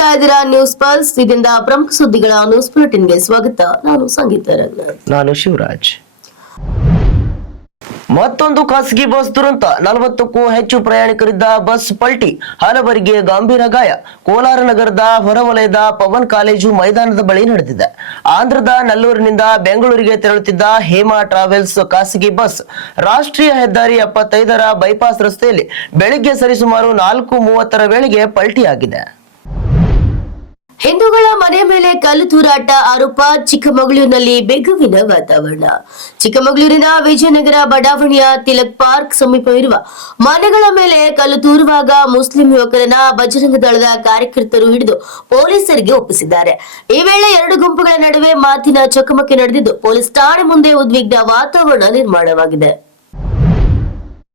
ನೋಡ್ತಾ ಇದ್ದೀರಾ news pulse. ಇದರಿಂದ ಪ್ರಮುಖ ಸುದ್ದಿಗಳ ನ್ಯೂಸ್ ಬುಲೆಟಿನ್ಗೆ ಸ್ವಾಗತ. ನಾನು ಸಂಗೀತ ರಂಗನಾಥ್. ನಾನು ಶಿವರಾಜ್. ಮತ್ತೊಂದು ಖಾಸಗಿ ಬಸ್ ದುರಂತ. 40ಕ್ಕೂ ಹೆಚ್ಚು ಪ್ರಯಾಣಿಕರಿದ್ದ ಬಸ್ ಪಲ್ಟಿ, ಹಲವರಿಗೆ ಗಂಭೀರ ಗಾಯ. ಕೋಲಾರ ನಗರದ ಹೊರವಲಯದ ಪವನ್ ಕಾಲೇಜು ಮೈದಾನದ ಬಳಿ ನಡೆದಿದೆ. ಆಂಧ್ರದ ನಲ್ಲೂರಿನಿಂದ ಬೆಂಗಳೂರಿಗೆ ತೆರಳುತ್ತಿದ್ದ ಹೇಮಾ ಟ್ರಾವೆಲ್ಸ್ ಖಾಸಗಿ ಬಸ್ ರಾಷ್ಟ್ರೀಯ ಹೆದ್ದಾರಿ 75ರ ಬೈಪಾಸ್ ರಸ್ತೆಯಲ್ಲಿ ಬೆಳಿಗ್ಗೆ ಸರಿಸುಮಾರು 4:30 ವೇಳೆಗೆ ಪಲ್ಟಿಯಾಗಿದೆ. ಹಿಂದೂಗಳ ಮನೆ ಮೇಲೆ ಕಲ್ಲು ತೂರಾಟ ಆರೋಪ. ಚಿಕ್ಕಮಗಳೂರಿನಲ್ಲಿ ಬೆಗುವಿನ ವಾತಾವರಣ. ಚಿಕ್ಕಮಗಳೂರಿನ ವಿಜಯನಗರ ಬಡಾವಣೆಯ ತಿಲಕ್ ಪಾರ್ಕ್ ಸಮೀಪವಿರುವ ಮನೆಗಳ ಮೇಲೆ ಕಲ್ಲು ತೂರುವಾಗ ಮುಸ್ಲಿಂ ಯುವಕರನ್ನ ಬಜರಂಗ ದಳದ ಕಾರ್ಯಕರ್ತರು ಹಿಡಿದು ಪೊಲೀಸರಿಗೆ ಒಪ್ಪಿಸಿದ್ದಾರೆ. ಈ ವೇಳೆ ಎರಡು ಗುಂಪುಗಳ ನಡುವೆ ಮಾತಿನ ಚಕಮಕಿ ನಡೆದಿದ್ದು ಪೊಲೀಸ್ ಠಾಣೆ ಮುಂದೆ ಉದ್ವಿಗ್ನ ವಾತಾವರಣ ನಿರ್ಮಾಣವಾಗಿದೆ.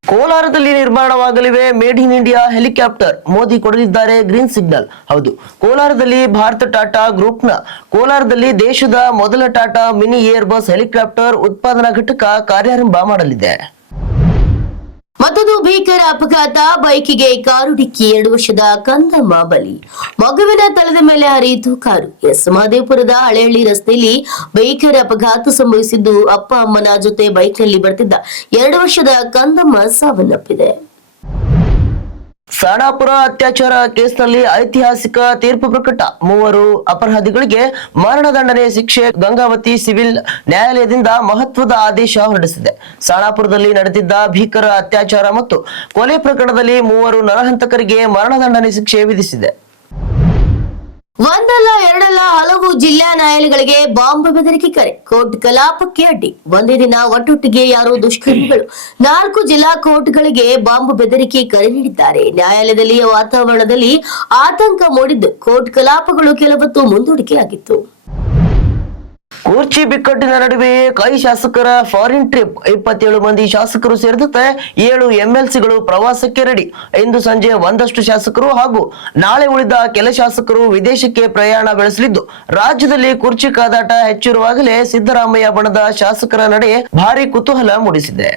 ಕೋಲಾರದಲ್ಲಿ ನಿರ್ಮಾಣವಾಗಲಿವೆ made in India helicopter. Modi ಕೊಡಲಿದ್ದಾರೆ ಗ್ರೀನ್ ಸಿಗ್ನಲ್. ಹೌದು, ಕೋಲಾರದಲ್ಲಿ ಭಾರತ ಟಾಟಾ ಗ್ರೂಪ್ನ ಕೋಲಾರದಲ್ಲಿ ದೇಶದ ಮೊದಲ Tata mini Airbus helicopter ಉತ್ಪಾದನಾ ಘಟಕ ಕಾರ್ಯಾರಂಭ ಮಾಡಲಿದೆ. ಮತ್ತೊಂದು ಭೀಕರ ಅಪಘಾತ. ಬೈಕಿಗೆ ಕಾರು ಡಿಕ್ಕಿ 2 ವರ್ಷದ ಕಂದಮ್ಮ ಬಲಿ. ಮಗುವಿನ ತಲೆದ ಮೇಲೆ ಹರಿಯಿತು ಕಾರು. ಮಹದೇವಪುರದ ಹಳೆಹಳ್ಳಿ ರಸ್ತೆಯಲ್ಲಿ ಭೀಕರ ಅಪಘಾತ ಸಂಭವಿಸಿದ್ದು ಅಪ್ಪ ಅಮ್ಮನ ಜೊತೆ ಬೈಕ್ನಲ್ಲಿ ಬರ್ತಿದ್ದ 2 ವರ್ಷದ ಕಂದಮ್ಮ ಸಾವನ್ನಪ್ಪಿದೆ. ಸಾಣಾಪುರ ಅತ್ಯಾಚಾರ ಕೇಸ್ನಲ್ಲಿ ಐತಿಹಾಸಿಕ ತೀರ್ಪು ಪ್ರಕಟ. 3 ಅಪರಾಧಿಗಳಿಗೆ ಮರಣದಂಡನೆ ಶಿಕ್ಷೆ. ಗಂಗಾವತಿ ಸಿವಿಲ್ ನ್ಯಾಯಾಲಯದಿಂದ ಮಹತ್ವದ ಆದೇಶ ಹೊರಡಿಸಿದೆ. ಸಾಣಾಪುರದಲ್ಲಿ ನಡೆದಿದ್ದ ಭೀಕರ ಅತ್ಯಾಚಾರ ಮತ್ತು ಕೊಲೆ ಪ್ರಕರಣದಲ್ಲಿ 3 ನರಹಂತಕರಿಗೆ ಮರಣದಂಡನೆ ಶಿಕ್ಷೆ ವಿಧಿಸಿದೆ. ಒಂದಲ್ಲ ಎರಡಲ್ಲ ಹಲವು ಜಿಲ್ಲಾ ನ್ಯಾಯಾಲಯಗಳಿಗೆ ಬಾಂಬ್ ಬೆದರಿಕೆ ಕರೆ. ಕೋರ್ಟ್ ಕಲಾಪಕ್ಕೆ ಅಡ್ಡಿ. ಒಂದೇ ದಿನ ಒಟ್ಟೊಟ್ಟಿಗೆ ಯಾರೋ ದುಷ್ಕರ್ಮಿಗಳು 4 ಜಿಲ್ಲಾ ಕೋರ್ಟ್ಗಳಿಗೆ ಬಾಂಬ್ ಬೆದರಿಕೆ ಕರೆ ನೀಡಿದ್ದಾರೆ. ನ್ಯಾಯಾಲಯದಲ್ಲಿ ವಾತಾವರಣದಲ್ಲಿ ಆತಂಕ ಮೂಡಿದ್ದು ಕೋರ್ಟ್ ಕಲಾಪಗಳು ಕೆಲವೊತ್ತು ಮುಂದೂಡಿಕೆಯಾಗಿತ್ತು. ಕುರ್ಚಿ ಬಿಕ್ಕಟ್ಟಿನ ನಡುವೆಯೇ ಕೈ ಶಾಸಕರ ಫಾರಿನ್ ಟ್ರಿಪ್. 27 ಮಂದಿ ಶಾಸಕರು ಸೇರಿದಂತೆ 7 ಎಂಎಲ್ಸಿಗಳು ಪ್ರವಾಸಕ್ಕೆ ರೆಡಿ. ಇಂದು ಸಂಜೆ ಒಂದಷ್ಟು ಶಾಸಕರು ಹಾಗೂ ನಾಳೆ ಉಳಿದ ಕೆಲ ಶಾಸಕರು ವಿದೇಶಕ್ಕೆ ಪ್ರಯಾಣ ಬೆಳೆಸಲಿದ್ದು, ರಾಜ್ಯದಲ್ಲಿ ಕುರ್ಚಿ ಕಾದಾಟ ಹೆಚ್ಚಿರುವಾಗಲೇ ಸಿದ್ದರಾಮಯ್ಯ ಬಣದ ಶಾಸಕರ ನಡೆ ಭಾರಿ ಕುತೂಹಲ ಮೂಡಿಸಿದೆ.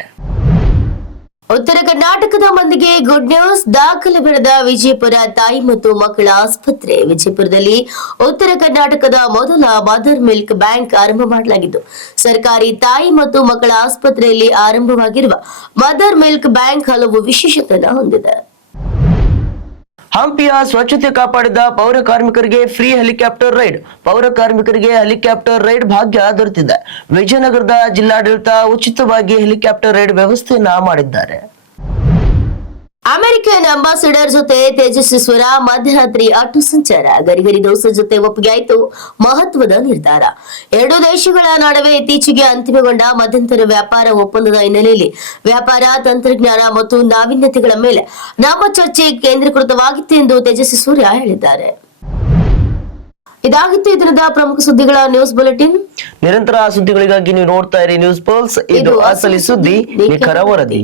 ಉತ್ತರ ಕರ್ನಾಟಕದ ಮಂದಿಗೆ ಗುಡ್ ನ್ಯೂಸ್. ದಾಖಲೆ ಪಡೆದ ವಿಜಯಪುರ ತಾಯಿ ಮತ್ತು ಮಕ್ಕಳ ಆಸ್ಪತ್ರೆ. ವಿಜಯಪುರದಲ್ಲಿ ಉತ್ತರ ಕರ್ನಾಟಕದ ಮೊದಲ ಮದರ್ ಮಿಲ್ಕ್ ಬ್ಯಾಂಕ್ ಆರಂಭ ಮಾಡಲಾಗಿದ್ದು, ಸರ್ಕಾರಿ ತಾಯಿ ಮತ್ತು ಮಕ್ಕಳ ಆಸ್ಪತ್ರೆಯಲ್ಲಿ ಆರಂಭವಾಗಿರುವ ಮದರ್ ಮಿಲ್ಕ್ ಬ್ಯಾಂಕ್ ಹಲವು ವಿಶೇಷತೆಯನ್ನು ಹೊಂದಿದೆ. ಹಂಪಿಯ ಸ್ವಚ್ಛತೆ ಕಾಪಾಡಿದ ಪೌರ ಕಾರ್ಮಿಕರಿಗೆ ಫ್ರೀ ಹೆಲಿಕಾಪ್ಟರ್ ರೈಡ್. ಪೌರ ಕಾರ್ಮಿಕರಿಗೆ ಹೆಲಿಕಾಪ್ಟರ್ ರೈಡ್ ಭಾಗ್ಯ ದೊರೆತಿದೆ. ವಿಜಯನಗರದ ಜಿಲ್ಲಾಡಳಿತ ಉಚಿತವಾಗಿ ಹೆಲಿಕಾಪ್ಟರ್ ರೈಡ್ ವ್ಯವಸ್ಥೆಯನ್ನ ಮಾಡಿದ್ದಾರೆ. ಅಮೆರಿಕನ್ ಅಂಬಾಸಿಡರ್ ಜೊತೆ ತೇಜಸ್ವಿ ಮಧ್ಯರಾತ್ರಿ ಆಟೋ ಸಂಚಾರ. ಗರಿಗರಿ ದೋಸೆ ಜೊತೆ ಒಪ್ಪಿಗೆಯಾಯಿತು ಮಹತ್ವದ ನಿರ್ಧಾರ. 2 ದೇಶಗಳ ನಡುವೆ ಇತ್ತೀಚೆಗೆ ಅಂತಿಮಗೊಂಡ ಮಧ್ಯಂತರ ವ್ಯಾಪಾರ ಒಪ್ಪಂದದ ಹಿನ್ನೆಲೆಯಲ್ಲಿ ವ್ಯಾಪಾರ, ತಂತ್ರಜ್ಞಾನ ಮತ್ತು ನಾವೀನ್ಯತೆಗಳ ಮೇಲೆ ನಮ್ಮ ಚರ್ಚೆ ಕೇಂದ್ರೀಕೃತವಾಗಿತ್ತು ಎಂದು ತೇಜಸ್ವಿ ಸೂರ್ಯ ಹೇಳಿದ್ದಾರೆ. ಇದಾಗಿತ್ತು ಇದರಿಂದ ಪ್ರಮುಖ ಸುದ್ದಿಗಳ ನ್ಯೂಸ್ ಬುಲೆಟಿನ್. ನಿರಂತರ ಸುದ್ದಿಗಳಿಗಾಗಿ ನೀವು ನೋಡ್ತಾ ಇರಿ ನ್ಯೂಸ್ ಪಲ್ಸ್. ಇದು ಅಸಲಿ ಸುದ್ದಿ, ನಿಖರ ವರದಿ.